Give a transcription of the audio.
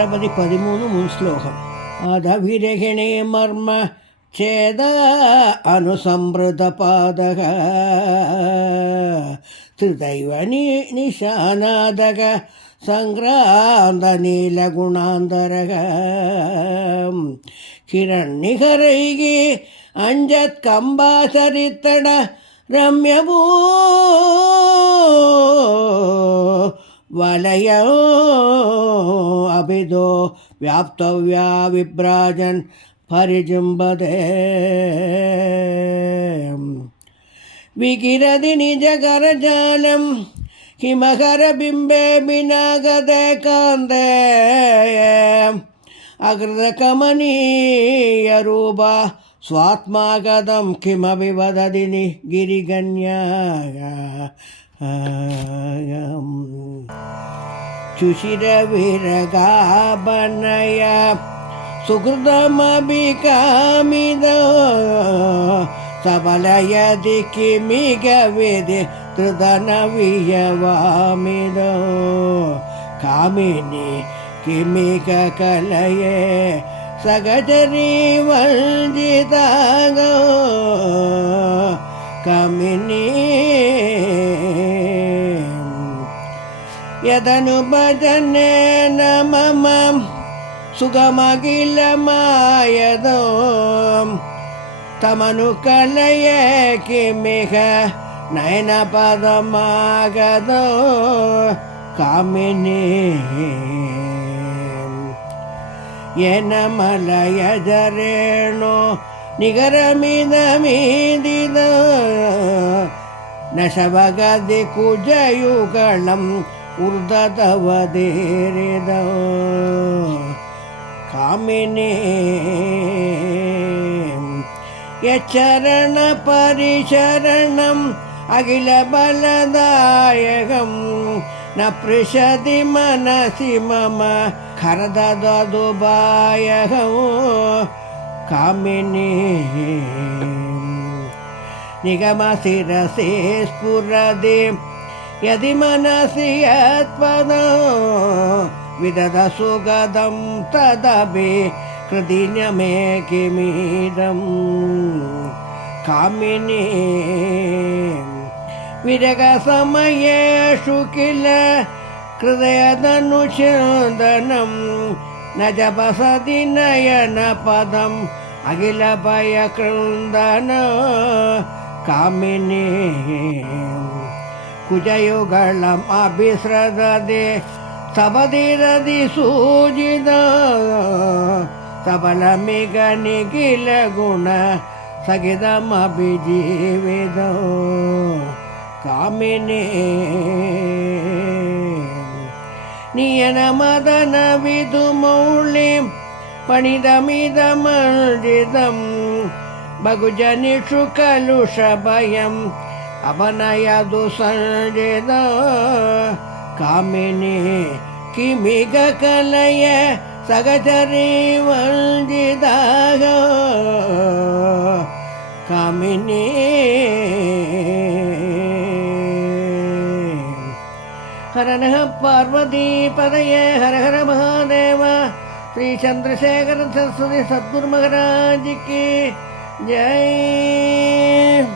அஷ்டபதி பதிமூணு முன் ஸ்லோகம். அத விரகிணி மர்ம சேத அனுசம்பிருத பாதக. திருதைவ நீ நிஷானாதக சங்கிராந்த நீலகுணாந்தரக கிரண் நிகரைகி அஞ்சத் கம்பாசரித்தட ரம்யபூ. वलयो अभिदो व्याप्तव्या विभ्राजन् परिजुम्बदे विकिरति निजकरजालं हिमकरबिम्बे विनागदे कान्दे अकृतकमनीयरूपा स्वात्मागतं किमपि वदति नि गिरिगन्याः चुशिरविरगापनय सुकृतमपि कामिदो सबलयति किमिगविधि तृतनवियवामिदो कामिनि किमिकलये சகஜரி வல்ஜிதாக கமினி ಯದನು ಭಜನೆ ನಮಮ ಸುಗಮಗಿಲ ಮಾಯದೋ ತಮನು ಕಲೆಯ ಕಿಮಿಗ ನಯನ ಪದಮಾಗದೋ ಕಾಮಿನಿ ಏನ ಮಲಯದರೇಣೋ ನಿಗರ ಮೀದ ಮೀದಿದ ನಶವಗದೆ ಕುಜಯುಗಳಂ ಉರ್ದತವದೇರಿದ ಕಾಮಿನಿ ಯಚರಣ ಪರಿಶರಣಂ ಅಗಿಲ ಬಲದಾಯಕಂ न पृशति मनसि मम खरददुबायहौ कामिनी निगमशिरसे स्फुरदे यदि मनसि यत्पदो विदधसुगदं तदपि कृदिन्यमे किमिदं कामिनी विरगसमयेषु किल हृदयदनुचिन्दनं विरगा समय शुकिल हृदय धनुसी नयन पदम् अगिला कृुण सगेदम् अभि जीवेद ಕುಜಯುಗಳಂ ಅಭಿಸ್ರದದೆ ಸಬದಿರದಿ ಸೂಜಿದ ಸಬಲ ಮಿಗ ನಿಗಿಲ ಗುಣ ಸಗಿದಮಭಿಜೀವಿದ ಕಾಮಿನಿ ನಿಯನ ಮದನ ವಿದು ಮೌಳಿ ಪಣಿದಮಿದಮರ್ಜಿದಂ ಬಗುಜನಿಷು ಕಲುಷ ಭಯಂ ಅವನಯದು ಸಂಜೆದ ಕಾಮಿನಿ ಕಿಮಿಗ ಕಲಯ ಸಗಚರಿ ವಂಜಿದಾಗ ಕಾಮಿನಿ हर नः पार्वतीपदये हर हर महादेव। श्री चंद्रशेखर सरस्वती सद्गुरु महाराज की जय।